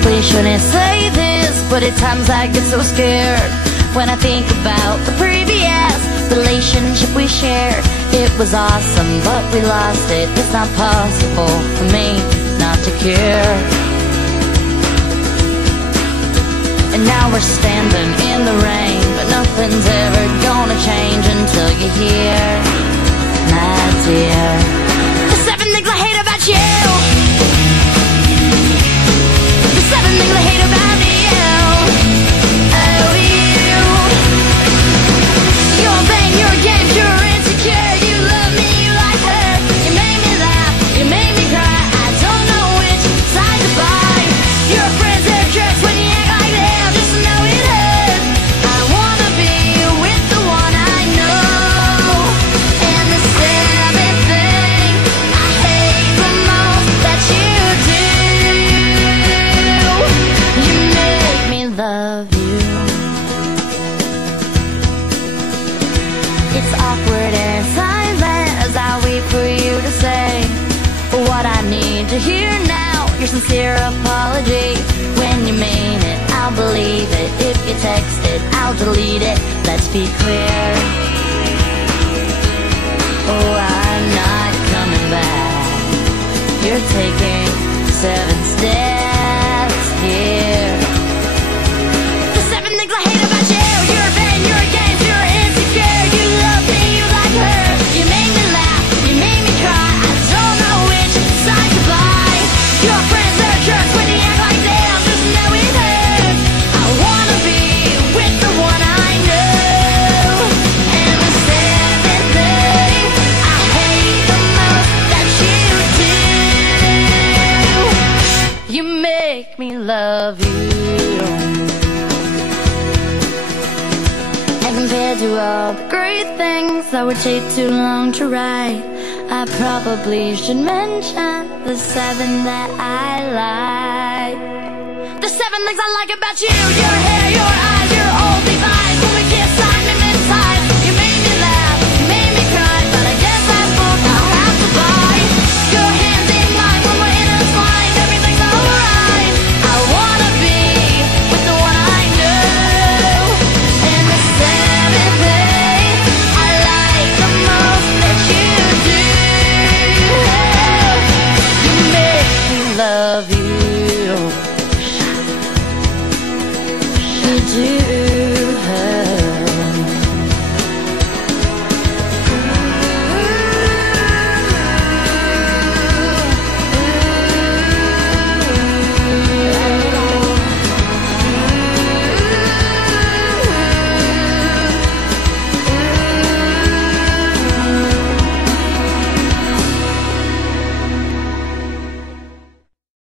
probably shouldn't say this, but at times I get so scared when I think about the previous relationship we shared. It was awesome, but we lost it. It's not possible for me not to care. And now we're standing in the rain, but nothing's ever gonna change until you're here, my dear. The 7 things I hate about you. The 7 things I hate about you. Oh, you. Your vain, your games, you're insecure. You love me, you like her. You made me laugh, you made me cry. I don't know which side to buy. Your friends, they're jerks when you act like them. Just know it hurts. I wanna be with the one I know. And the 7th thing I hate the most that you do, you make me love you. It's awkward and silent as I wait for you to say what I need to hear now. Your sincere apology. When you mean it, I'll believe it. If you text it, I'll delete it. Let's be clear. Oh, I'm not coming back. You're taking 7 steps here. The 7 things I hate about you. You're vain, you're games, you're insecure. You love me, you like her. You made me laugh, you made me cry. I don't know which side to buy. Your friends, they're jerks when you act like them. Just know it hurts. I wanna be with the one I know. And the 7th thing I hate the most that you do, you make me love you. And compared to all the great things that would take too long to write, I probably should mention the 7 that I like. The 7 things I like about you. Your hair, your eyes.